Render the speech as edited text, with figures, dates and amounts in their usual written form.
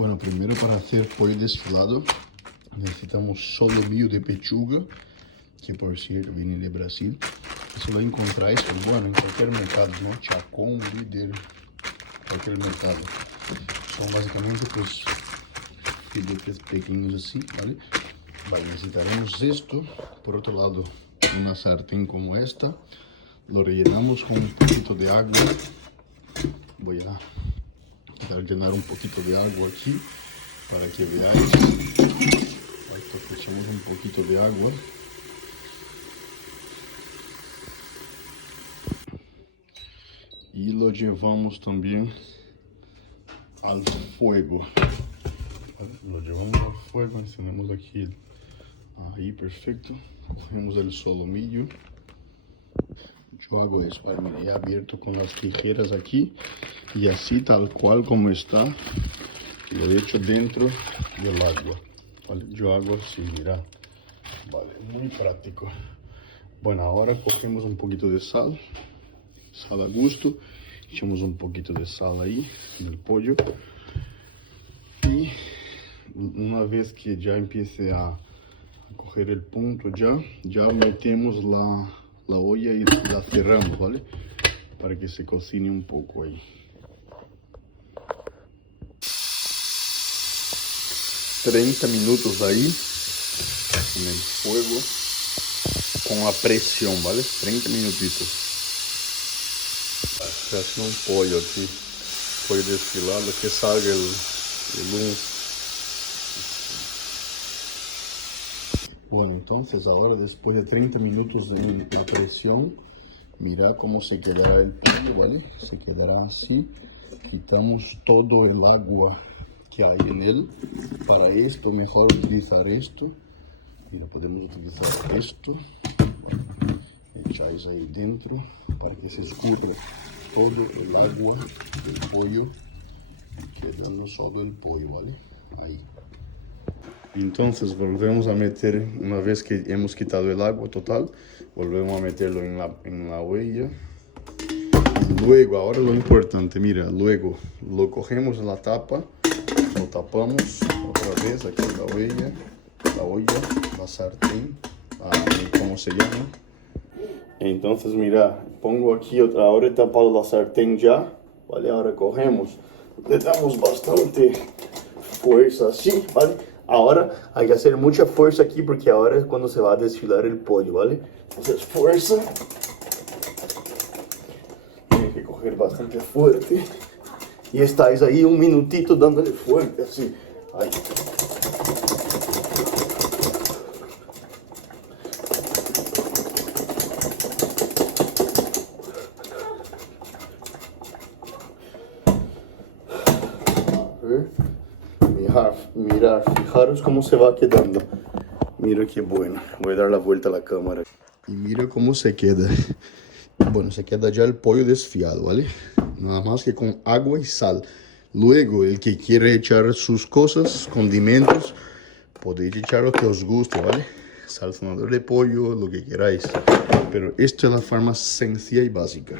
Bueno, primero para hacer pollo desfilado necesitamos solomillo de pechuga, que por cierto viene de Brasil. Eso lo encontráis, bueno, en cualquier mercado, ¿no? Chacón, Líder, cualquier mercado. Son básicamente pues filetes pequeños así, ¿vale? Vale, necesitaremos esto. Por otro lado, una sartén como esta. Lo rellenamos con un poquito de agua. Voy a llenar un poquito de agua aquí para que veáis. Esto echamos un poquito de agua. Y lo llevamos también al fuego. Lo llevamos al fuego, encendemos aquí. Ahí, perfecto. Cogemos el solomillo. Yo hago eso, ¿vale? Mira, he abierto con las tijeras aquí y así tal cual como está, lo he hecho dentro del agua, ¿vale? Yo hago así, mira, vale, muy práctico. Bueno, ahora cogemos un poquito de sal a gusto, echamos un poquito de sal ahí en el pollo y una vez que ya empiece a coger el punto, ya metemos la olla y la cerramos, ¿vale? Para que se cocine un poco ahí. 30 minutos ahí en el fuego con la presión, ¿vale? 30 minutitos. Se hace un pollo aquí, pollo desfilado, que salga el humo. Bueno, entonces ahora después de 30 minutos en la presión, mira cómo se quedará el pollo, ¿vale? Se quedará así. Quitamos todo el agua que hay en él. Para esto, mejor utilizar esto. Mira, podemos utilizar esto. Echáis ahí dentro para que se escurra todo el agua del pollo, quedando solo el pollo, ¿vale? Ahí. Entonces volvemos a meter, una vez que hemos quitado el agua total, volvemos a meterlo en la olla. Y luego, ahora lo importante, mira, luego lo cogemos en la tapa, lo tapamos otra vez aquí en la olla, la sartén, ¿cómo se llama? Entonces mira, pongo aquí ahora he tapado la sartén ya, ¿vale? Ahora cogemos, le damos bastante fuerza así, ¿vale? Ahora hay que hacer mucha fuerza aquí porque ahora es cuando se va a desfilar el pollo, ¿vale? Entonces fuerza. Tiene que coger bastante fuerte. Y estáis ahí un minutito dándole fuerte, así. Ahí. Mirar, fijaros cómo se va quedando. Mira qué bueno. Voy a dar la vuelta a la cámara. Y mira cómo se queda. Bueno, se queda ya el pollo desfiado, ¿vale? Nada más que con agua y sal. Luego, el que quiere echar sus cosas, condimentos, podéis echar lo que os guste, ¿vale? Sazonador de pollo, lo que queráis. Pero esto es la forma sencilla y básica.